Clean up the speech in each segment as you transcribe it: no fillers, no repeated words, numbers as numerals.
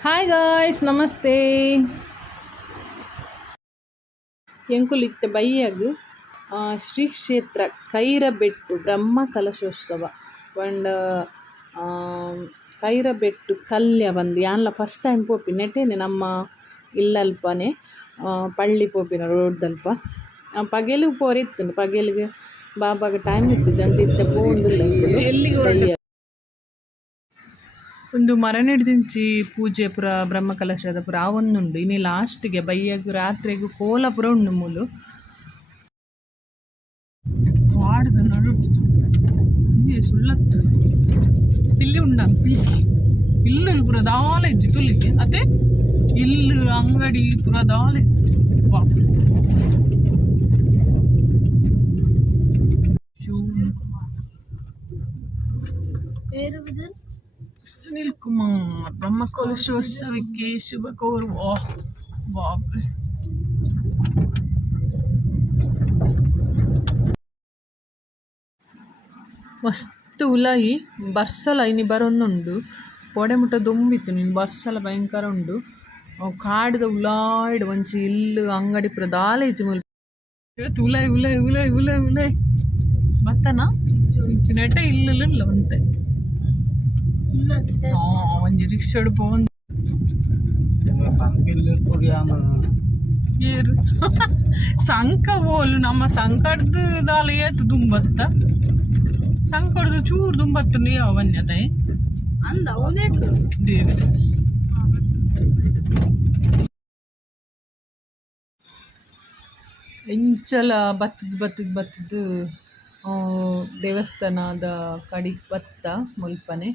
Hi guys, ನಮಸ್ತೆ. ಎಂಕುಲಿತ್ತೆ ಬೈಯಗ್ ಶ್ರೀ ಕ್ಷೇತ್ರ ಕೈರಬೆಟ್ಟು ಬ್ರಹ್ಮ ಕಲಶೋತ್ಸವ ಪಂಡ ಕೈರಬೆಟ್ಟು ಕಲ್ಯ ಬಂದು ಯಾನ್ಲ ಫಸ್ಟ್ ಟೈಮ್ ಪೋಪಿ ನೆಟೇನೆ ನಮ್ಮ ಇಲ್ಲಲ್ಪನೆ ಪಳ್ಳಿ ಪೋಪಿನ ರೋಡ್ದಲ್ಪ ಪಗೆಲು ಪೋರಿತ್ತು ಪಗೆಲಿಗೆ ಬಾಬಾಗ ಟೈಮ್ ಇತ್ತು ಜಂಜಿ ಇತ್ತೆ ಪೋಂದಿಲ್ಲ ಒಂದು ಮರನಿಡ್ದಿಂಚಿ ಪೂಜೆ ಪುರ ಬ್ರಹ್ಮಕಲಶದ ಪುರ ಒಂದುಂಡು ಇನ್ನು ಲಾಸ್ಟ್ಗೆ ಬೈಯಗು ರಾತ್ರಿಗೂ ಕೋಲ ಪುರ ಉಂಡು ಮೂಲು ವಾಡ್ದು ನಡು ಸುಳ್ಳತ್ತು ಪಿಲ್ಲಿ ಉಂಡ ಇಲ್ಲು ಪುರ ದಾಲ ಇಜ್ಜಿ ತುಲಿಗೆ ಅತ್ತೆ ಇಲ್ಲು ಅಂಗಡಿ ಪುರ ದಾಲ ವಾ ಸುನಿಲ್ ಕುಮಾರ್ ಬ್ರಹ್ಮಕಲಶೋತ್ಸವಕ್ಕೆ ಶುಭ ಕೋರುವ ಬಾಬ್ರೆ ಮಸ್ತ್ ಉಲಾಯಿ ಬರ್ಸಲ ಇನಿ ಬರೊಂದುಂಡು ಪೊಡೆ ಮುಟ್ಟ ದೊಂಬಿತ್ತು ನೀನು ಬರ್ಸಲ ಭಯಂಕರ ಉಂಡು ಕಾಡಿದ ಉಲಾಯ್ಡು ಒಂಚಿ ಇಲ್ಲು ಅಂಗಡಿ ಪುರ ದಾಲ ಇಜ್ಜಿ ಮುಲ್ ಇವತ್ತು ಉಲಾಯ್ ಉಲಾಯ್ ಉಲಾಯ್ ಉಲಾಯ್ ಉಲಾಯ್ ಬತ್ತನ ನೆಟ ಇಲ್ಲ ಒಂತೆ ಒಂಜಿ ರಿಕ್ಷಾಡು ಪೋನ್ ಏರು ಸಂಕ ಬೋಲು ನಮ್ಮ ಸಂಕಡ್ದು ದಾಲ ಏತು ದುಂಬತ್ತ ಸಂಕಡ್ದು ಚೂರು ದುಂಬತ್ತು ನೀವು ಅವನ್ಯತೆ ಅಂದ ಅವನೇ ದೇವರ ಎಂಚಲ ಬತ್ತದು ದೇವಸ್ಥಾನದ ಕಡಿಗೆ ಬತ್ತ ಮುಲ್ಪನೆ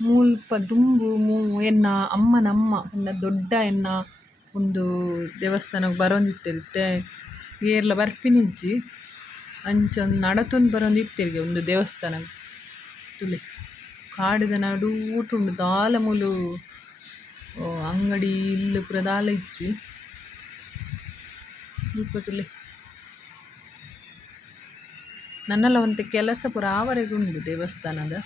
ಮುಲ್ಪ ದುಂಬು ಎನ್ನ ಅಮ್ಮನಮ್ಮ ಎನ್ನ ದೊಡ್ಡ ಎನ್ನ ಒಂದು ದೇವಸ್ಥಾನಕ್ಕೆ ಬರೋಂದಿತ್ತಿರುತ್ತೆ ಏರ್ಲ ಬರ್ಪಿನಿಜ್ಜಿ ಅಂಚೊಂದು ನಡತೊಂದು ಬರೋಂದಿತ್ತಿರಿಗೆ ಒಂದು ದೇವಸ್ಥಾನ ತುಲಿ ಕಾಡಿದ ನಡು ಊಟುಂಡು ದಾಲ ಮೂಲು ಅಂಗಡಿ ಇಲ್ಲು ಪುರ ದಾಲ ಇಜ್ಜಿ ಮುಲ್ಪ ತುಲಿ ನನ್ನೆಲ್ಲ ಒಂತೆ ಕೆಲಸ ಪುರ ಆವರೆಗುಂಡು ದೇವಸ್ಥಾನದ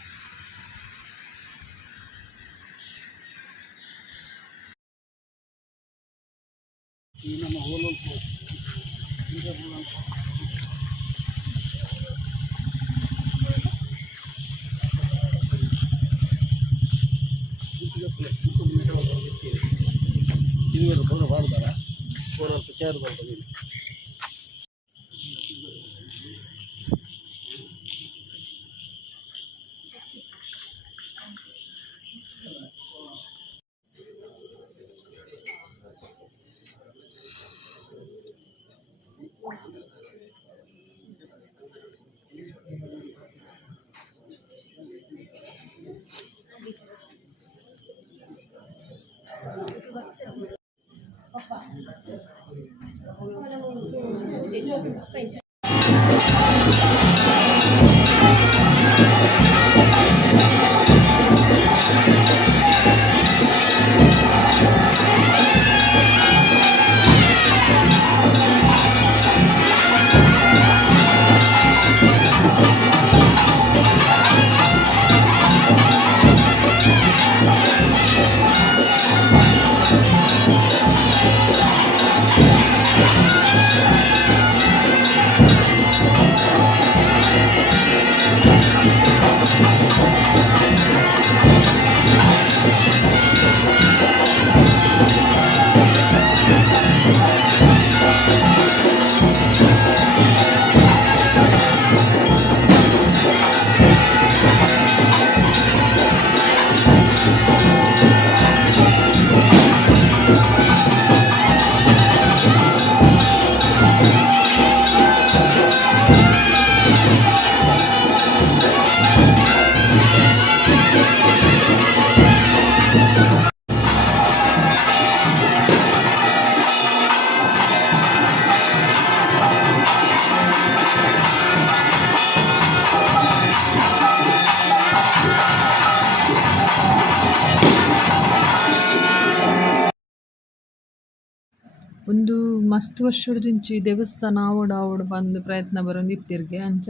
ಒಂದು ಮಸ್ತ್ ವರ್ಷದಿಂಚಿ ದೇವಸ್ಥಾನ ಆವಡ್ ಬಂದು ಪ್ರಯತ್ನ ಬರೋಂದಿತ್ತಿರ್ಗೆ ಅಂಚ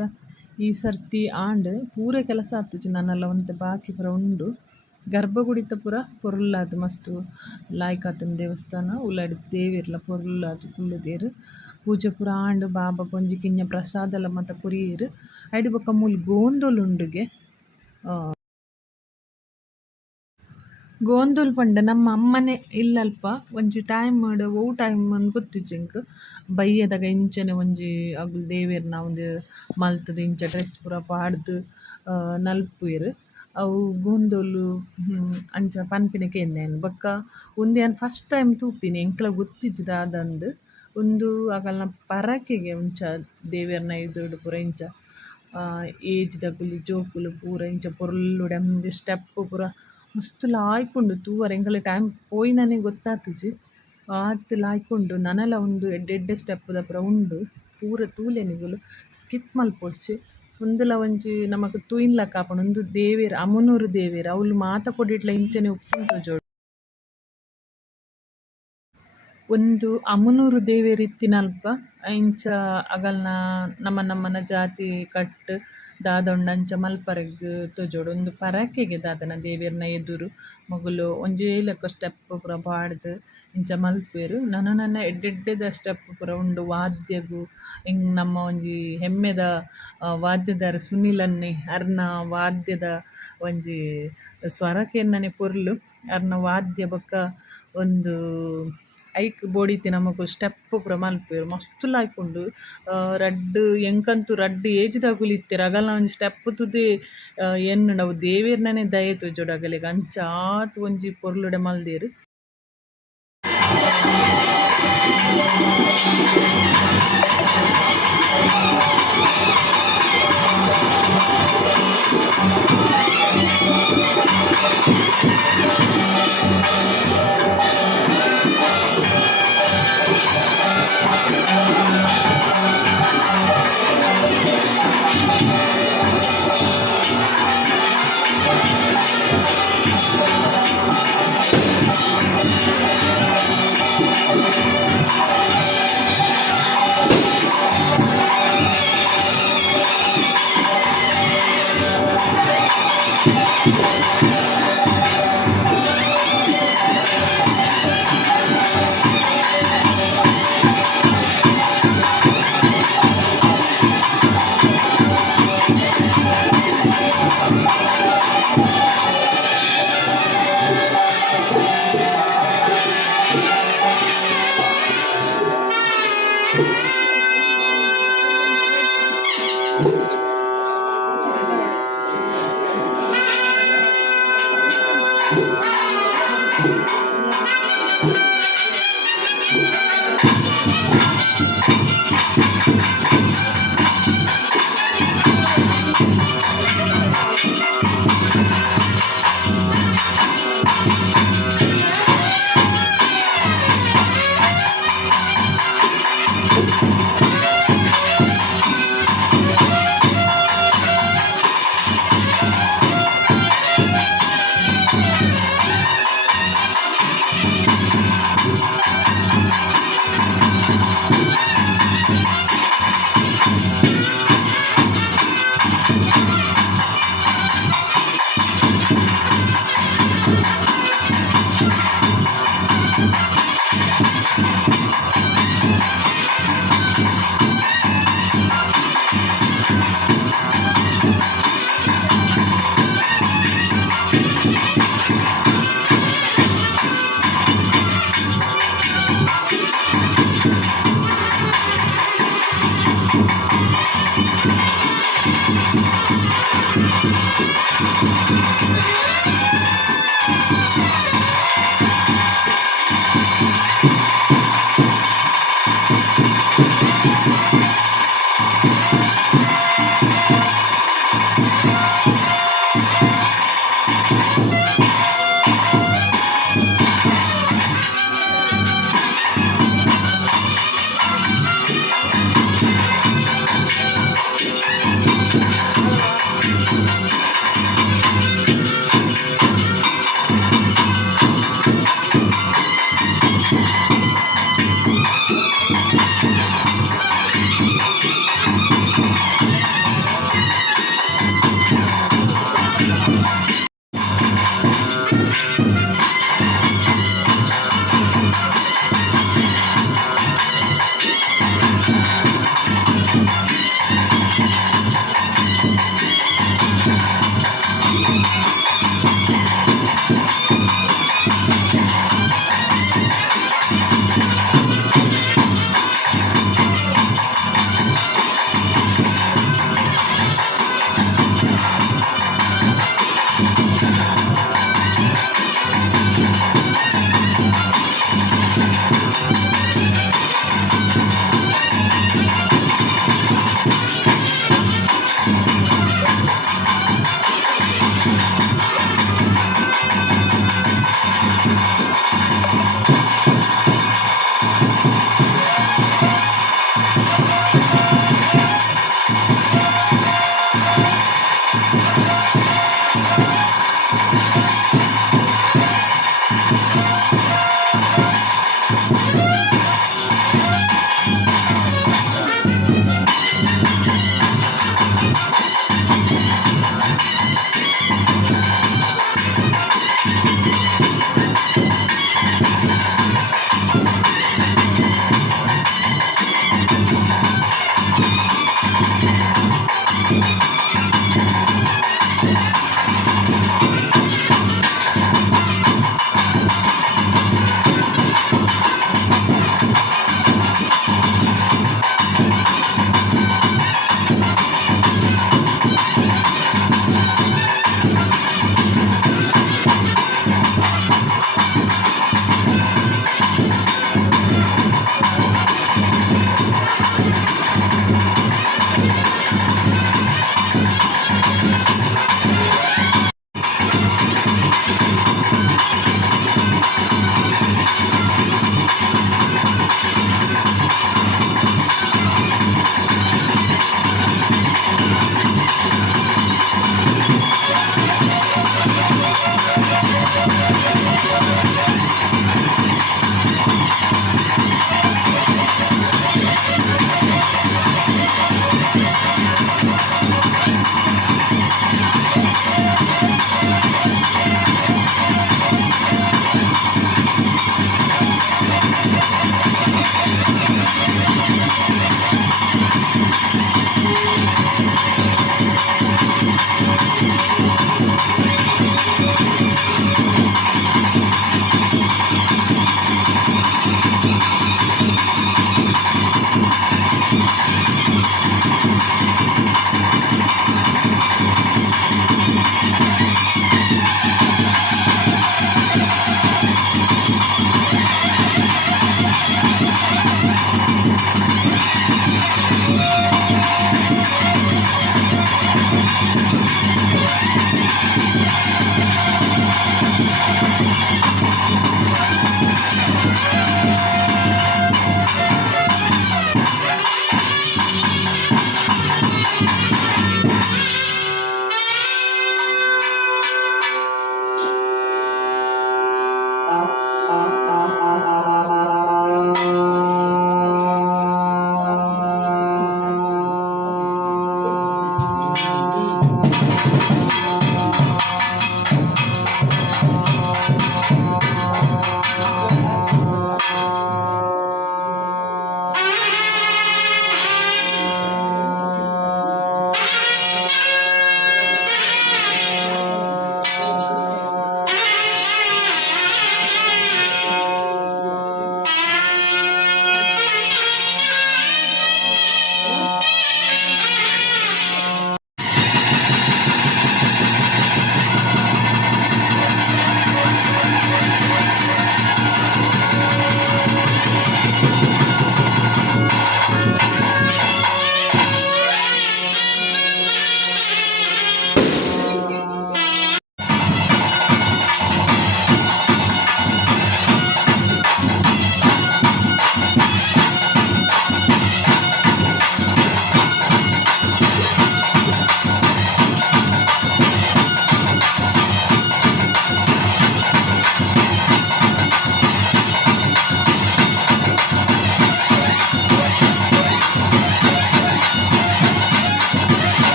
ಈ ಸರ್ತಿ ಆಂಡ್ ಪೂರ ಕೆಲಸ ಆತುಜಿ ನನ್ನೆಲ್ಲ ಒಂತೆ ಬಾಕಿ ಪೂರ ಉಂಡು ಗರ್ಭಗುಡಿತ ಪೂರ ಪೊರ್ಲಾದ್ ಮಸ್ತ್ ಲಾಯ್ಕ್ ಆತುನ ದೇವಸ್ಥಾನ ಉಲಾಯಿಡ್ ದೇವೆರ್ಲ ಪೊರ್ಲಾದ್ ಕುಲ್ಲು ದೇರ್ ಪೂಜೆ ಪೂರ ಆಂಡ್ ಬಾಬಾಗ್ ಒಂಜಿ ಕಿಂಜ ಪ್ರಸಾದಲ ಮಾತ ಕೊರಿಯೆರ್. ಐಡ್ ಬೊಕ ಮೂಲು ಗೋಂದೋಲು ಉಂಡುಗೆ. ಗೋಂದೋಲ್ ಪಂಡ ನಮ್ಮ ಅಮ್ಮನೆ ಇಲ್ಲಲ್ಪ ಒಂಜಿ ಟೈಮ್ ಒವು ಟೈಮ್ ಅಂದ್ ಗೊತ್ತಿಜ್ಜೆಂಕ್ ಬಯ್ಯದಾಗ ಇಂಚನೆ ಒಂಜಿ ಅಗುಲು ದೇವೆರ್ನ ಉಂದು ಮಲ್ತುದು ಇಂಚ ಡ್ರೆಸ್ ಪೂರ ಪಾಡ್ದ್ ನಲ್ಪುವೆರ್. ಅವು ಗೋಂದೋಲು ಅಂಚ ಪನ್ಪಿನ ಕೇಂದೆನ್ ಬೊಕ್ಕ ಉಂದು ಯಾನ್ ಫಸ್ಟ್ ಟೈಮ್ ತೂಪಿನಿ ಎಂಕ್ಲ ಗೊತ್ತಿಜ್ಜಿ ದಾದಂದ್. ಉಂದು ಅಕಲ್ನ ಪರಕೆಗೆ ಉಂಚ ದೇವೆರ್ನ ಎದುರುಡು ಪೂರ ಇಂಚ ಏಜ್‌ದಕುಲು ಜೋಕುಲು ಪೂರ ಇಂಚ ಪೊರ್ಲುಡೆ ಅಂದ್ ಸ್ಟೆಪ್ ಪೂರ ಮಸ್ತ್ ಲಾಯ್ಕುಂಡು ತೂವರೆ ಎಂಕಲ್ನ ಟೈಮ್ ಪೋಯಿನನೆ ಗೊತ್ತಾತಿಜಿ. ಆತ್ ಲಾಯ್ಕುಂಡು ನನಲ ಉಂದು ಎಡ್ಡೆ ಸ್ಟೆಪ್‌ದ ಪೂರ ಉಂಡು ಪೂರ ತೂಲೆ ನಿಗುಲು ಸ್ಕಿಪ್ ಮಲ್ಪೊಡ್ಚಿ. ಉಂದುಲ ಒಂಜಿ ನಮಕ್ ತೂಯಿನ್ಲಕ ಆಪುಂಡು ಉಂದು ದೇವೆರ್ ಅಮುನೂರು ದೇವೆರ್ ಅವ್ಲು ಮಾತ ಕೊಡಿಟ್ಲ ಇಂಚನೆ ಉಪ್ಪುಂಡು ತೋಜೋಡು. ಒಂದು ಅಮುನೂರು ದೇವೆರ್ ಇತ್ತಿನಲ್ಪ ಇಂಚ ಅಗಲ್ನ ನಮ್ಮನ ಜಾತಿ ಕಟ್ ದಾದ ಅಂಚ ಮಲ್ಪರೆಗ್ ತೋಜೋಡು. ಒಂದು ಪರಕೆಗೆ ದಾದನ ದೇವೆರ್ನ ಎದುರು ಮೊಗುಲು ಒಂಜೇಲಕ ಸ್ಟೆಪ್ ಪೂರ ಪಾಡ್ದ್ ಇಂಚ ಮಲ್ಪುವೆರ್. ನನ ಎಡ್ಡೆಡ್ಡೆದ ಸ್ಟೆಪ್ ಪೂರ ಉಂಡು ವಾದ್ಯಗು ಎಂಗ್ ನಮ್ಮ ಒಂಜಿ ಹೆಮ್ಮೆದ ವಾದ್ಯದಾರ ಸುನಿಲನ್ನೆ ಅರ್ನ ವಾದ್ಯದ ಒಂಜಿ ಸ್ವರಕೆನ್ನನೆ ಪೊರ್ಲು ಅರ್ನ ವಾದ್ಯ ಬೊಕ್ಕ ಒಂದು ಐಕ್ ಬೋಡಿತ್ತೆ ನಮಕ್ ಸ್ಟೆಪ್ ಪೂರ ಮಲ್ಪುವೆರ್ ಮಸ್ತ್ ಲಾಯ್ಕುಂಡು. ರಡ್ಡ್ ಎಂಕಂತೂ ರಡ್ಡ್ ಏಜ್‌ದಕುಲು ಇತ್ತೆರ್ ಅಗಲ್ನ ಒಂಜಿ ಸ್ಟೆಪ್ ತೂತೆ ಎನ್ನುಂಡು ಅವು ದೇವೆರ್ನನೆ ದಯೆ ತೋಜೋಡು ಅಗಲೆಗ್ ಅಂಚ ಆತ್ ಒಂಜಿ ಪೊರ್ಲುಡೆ ಮಲ್ದೆರ್.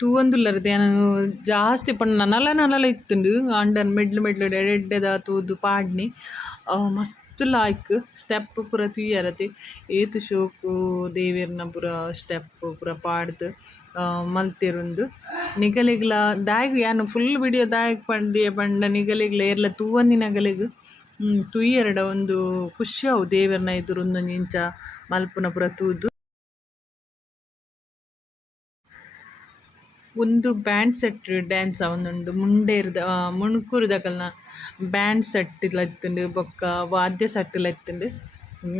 ತೂವೊಂದುಲ್ಲೆರ್ ನಾನು ಜಾಸ್ತಿ ಪಂಡ ನನಲ ನನಲ ಇತ್ತುಂಡು ಅಂಡರ್ ಮೆಡ್ಲು ಮೆಡ್ಲು ಎಡ್ಡೆದ ತೂದು ಪಾಡ್ನಿ ಮಸ್ತ್ ಲಾಯ್ಕ್ ಸ್ಟೆಪ್ ಪೂರ ತುಯ್ಯರತಿ ಏತ್ ಶೋಕು ದೇವೆರ್ನ ಪೂರ ಸ್ಟೆಪ್ ಪೂರ ಪಾಡ್ದ್ ಮಲ್ತೆರುಂದು ನಿಗಲಿಗ್ಲ ದಾಯಗ್ ಯಾನ್ ಫುಲ್ ವಿಡಿಯೋ ದಾಯಗ್ ಪಂಡ ನಿಗಲಿಗ್ಲ ಏರ್ಲ ತೂವೊಂದಿನಗಲಿಗ್ ತುಯ್ಯರಡ ಒಂದು ಖುಷಿ ಅವು ದೇವೆರ್ನ ಎದುರು ಉಂದೊಂಜಿ ಇಂಚ ಮಲ್ಪುನ ಪೂರ ತೂದು. ಒಂದು ಬ್ಯಾಂಡ್ ಸೆಟ್ ಡ್ಯಾನ್ಸ್ ಆವೊಂದುಂಡು ಮುಂಡೇರ್ದ ಮುಣುಕುರುದಕಲ್ನ ಬ್ಯಾಂಡ್ ಸೆಟ್ ಲತ್ತುಂಡು ಬೊಕ್ಕ ವಾದ್ಯ ಸೆಟ್ ಲತ್ತುಂಡು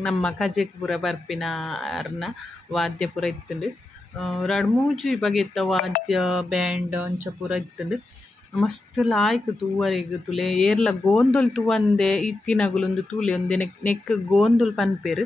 ನಮ್ಮ ಕಜೆಗ್ ಪೂರ ಬರ್ಪಿನ ಅರ್ನ ವಾದ್ಯ ಪೂರ ಇತ್ತುಂಡು ರಡ್ ಮೂಜಿ ಬಗೆತ ವಾದ್ಯ ಬ್ಯಾಂಡ್ ಅಂಚ ಪೂರ ಇತ್ತುಂಡು ಮಸ್ತ್ ಲಾಯ್ಕ್ ತೂವರೆಗ್ ತುಲೆ ಏರ್ಲ ಗೋಂದೊಲ್ ತೂವಂದೆ ಇತ್ತಿನಗುಲೊಂದು ತೂಲೆ ಒಂದೆ ನೆಕ್ ಗೋಂದೊಲ್ ಪನ್ಪೆರ್.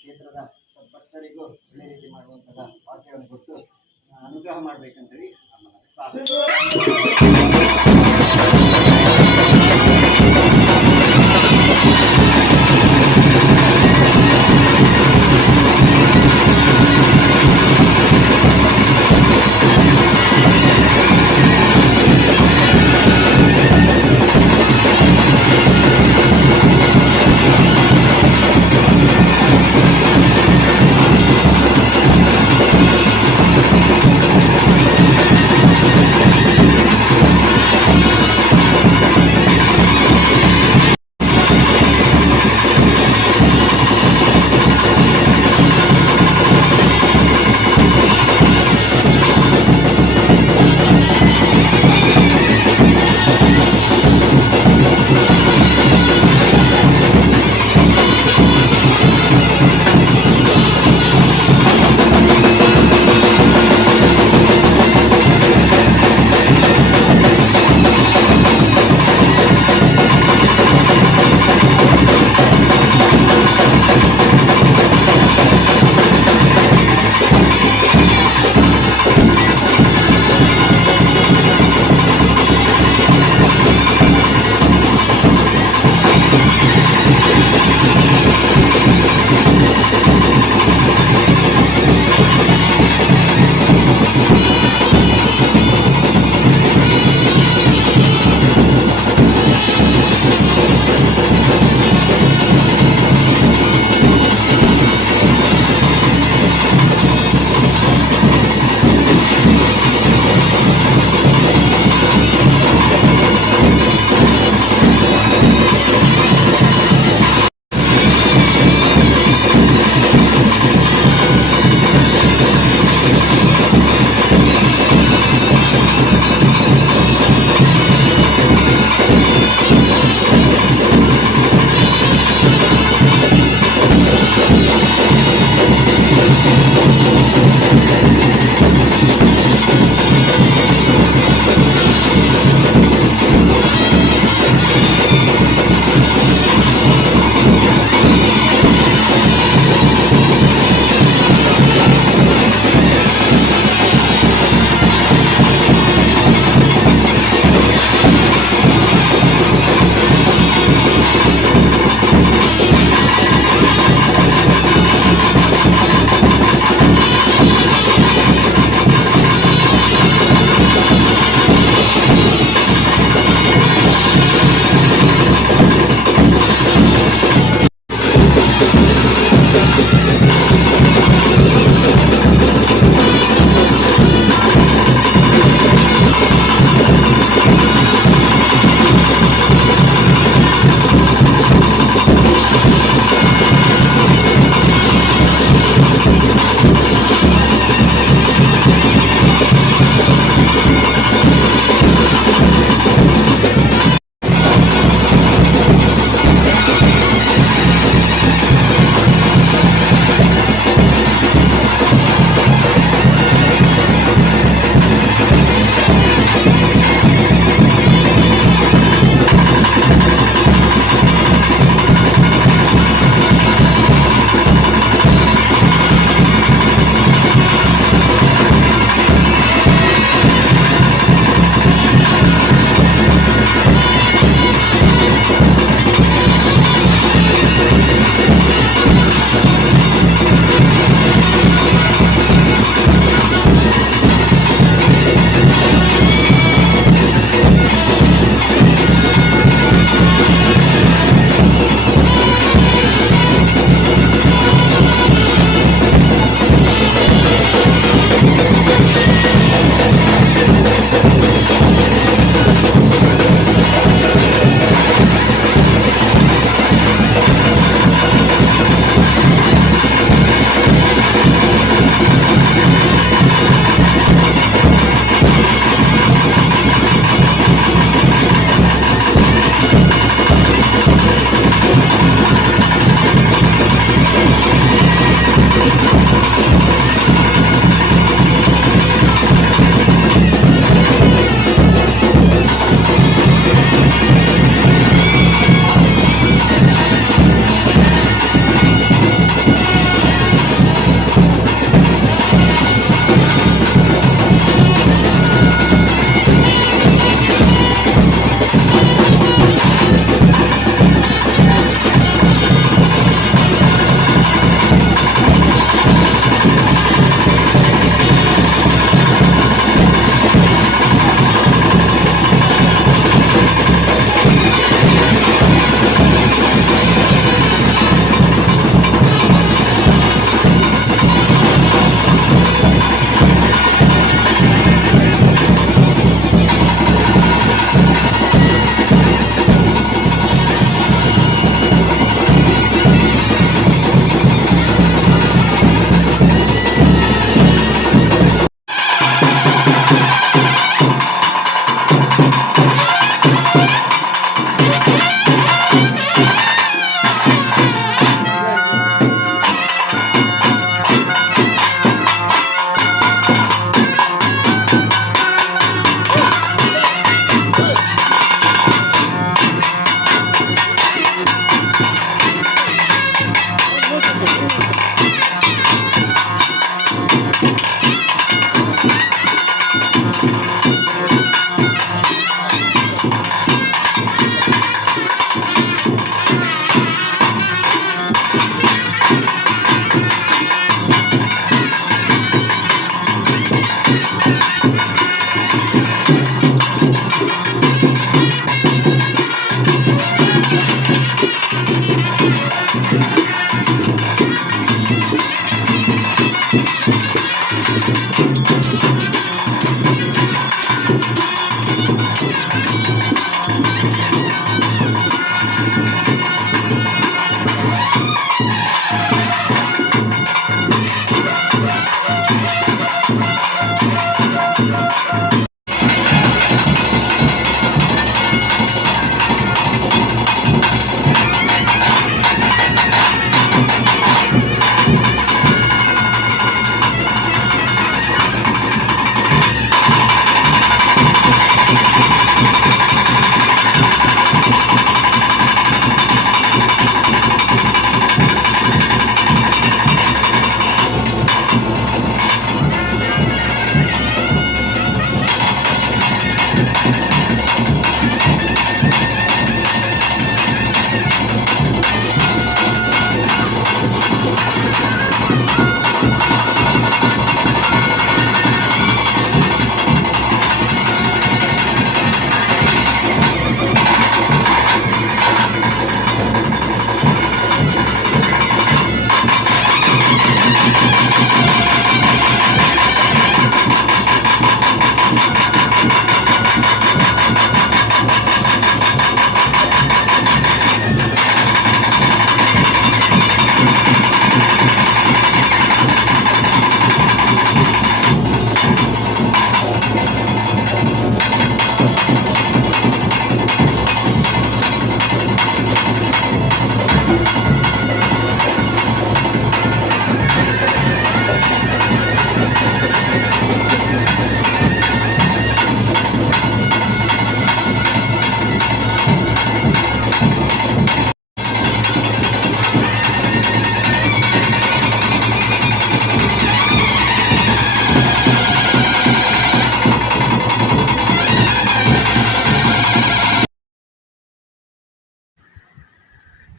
ಕ್ಷೇತ್ರದ ಸಂಪರ್ಕರಿಗೂ ಒಳ್ಳೆ ರೀತಿ ಮಾಡುವಂತಹ ವಾಕ್ಯವನ್ನು ಕೊಟ್ಟು ಅನುಗ್ರಹ ಮಾಡಬೇಕಂತೇಳಿ ನಮ್ಮ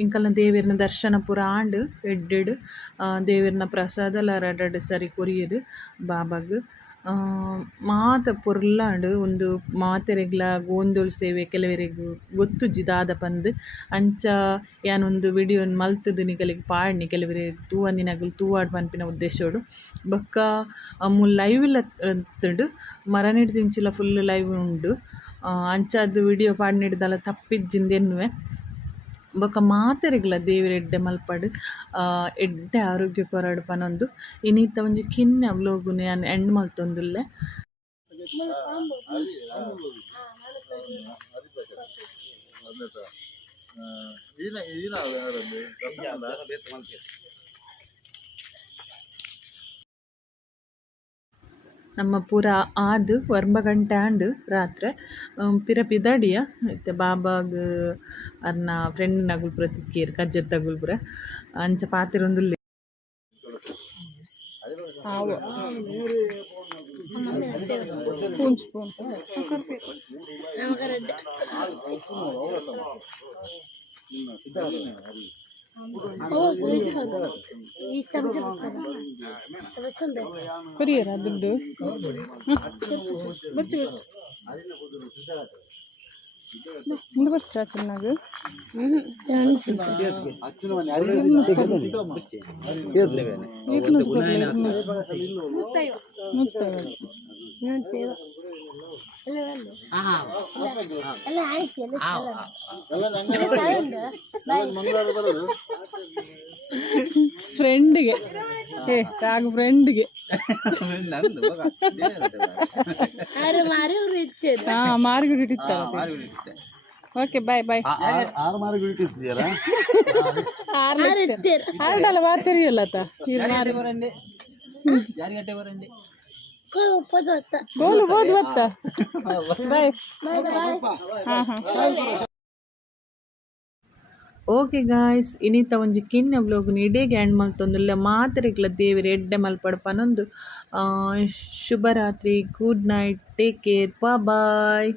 ಇಂಕಲ್ನ ದೇವೆರ್ನ ದರ್ಶನ ಪೂರ ಆಂಡ್ ಎಡ್ಡೆಡ್ ದೇವೆರ್ನ ಪ್ರಸಾದಲ ರಡ್ಡ್ ಸರಿ ಕೊರಿಯೆರ್ ಬಾಬಾಗ್ ಮಾತ ಪೊರ್ಲಾಂಡ್ ಉಂದು ಮಾತೆರೆಗ್ಲ ಗೋಂದೋಲ್ ಸೇವೆ ಕೆಲವೆರೆಗ್ ಗೊತ್ತುಜ್ಜಿ ದಾದ ಪಂದ್ ಅಂಚ ಯಾನೊಂದು ವಿಡಿಯೋನ್ ಮಲ್ತುದು ನಿಕಲೆಗ್ ಪಾಡ್ನಿ ಕೆಲವೆರೆಗ್ ತೂವನ್ನಿನಕುಲು ತೂವಾಡ್ ಪನ್ಪಿನ ಉದ್ದೇಶೋಡು ಬೊಕ್ಕ ಮೂಲು ಲೈವ್ ಲತ್ತುಂಡು ಮರನಿಡ್ದಿಂಚಿಲ ಫುಲ್ ಲೈವ್ ಉಂಡು ಅಂಚಾದ್ ವಿಡಿಯೋ ಪಾಡ್ನಿಡ್ದಲ ತಪ್ಪಿಜ್ಜಿಂದೆನ್ನುವೆ ಬೊಕ ಮಾತೆರೆಗ್ಲ ದೇವೆರ್ ಎಡ್ಡೆ ಮಲ್ಪಡ್ ಎಡ್ಡೆ ಆರೋಗ್ಯಕರಡ್ ಪನೊಂದು ಇನ್ನೀತ ಒಂಜಿ ಕಿನ್ನ ವ್ಲೋಗುನು ಯಾನ್ ಎಂಡ್ ಮಲ್ತೊಂದುಲ್ಲೆ. ನಮ್ಮ ಪೂರ ಆದ್ ವರ್ಮ ಗಂಟೆ ಆಂಡ್ ರಾತ್ರೆ ಪಿರ ಪಿದಡಿಯ ಇತ್ತೆ ಬಾಬಾಗ್ ಅರ್ನ ಫ್ರೆಂಡ್ ನಗುಲ್ ಪೂರ ತಿಕ್ಕೆರ್ ಕಜ್ಜತ್ ತಗುಲ್ ಪೂರ ಅಂಚ ಪಾತೆರೊಂದುಲ್ಲೆ. ಕೊರಿಯರ ದುಡ್ಡು ಮುಂದೆ ಬರ್ಚಾ ಚೆನ್ನಾಗಿ ಫ್ರೆಂಡ್ಗೆ ರಾಗ ಫ್ರೆಂಡ್ಗೆ ನಂದು ಮಗ ಹಾಂ ಮಾರ್ಗುಡಿ ಇಟ್ಟಿರ್ತಾರೆ ಓಕೆ ಬಾಯ್ ಬಾಯ್ ಆರು ಮಾರು ಇಟ್ಟಿರ್ತೀಯಲ್ಲ ಆರ್ಡಲ್ಲ ಮಾರ್ತಿರಿಯಲ್ಲ ಯಾರಿಗಟ್ಟೆ ಬರಂడి ಗೋಲು ಬೋದು ಬತ್ತ ಬಾಯ್ ಹಾಂ ಹಾಂ ಓಕೆ ಗಾಯ್ಸ್ ಇನ್ನಿತ ಒಂಜಿ ಕಿನ್ನ ವ್ಲೋಗ್ ಇಡೇಗೆ ಎಂಡ್ ಮಲ್ತೊಂದುಲ್ಲ ಮಾತ್ರೆಗ್ಲ ದೇವೆರ್ ಎಡ್ಡೆ ಮಲ್ಪಡ್ಪನೊಂದು ಶುಭರಾತ್ರಿ ಗುಡ್ ನೈಟ್ ಟೇಕ್ ಕೇರ್ ಬಾಯ್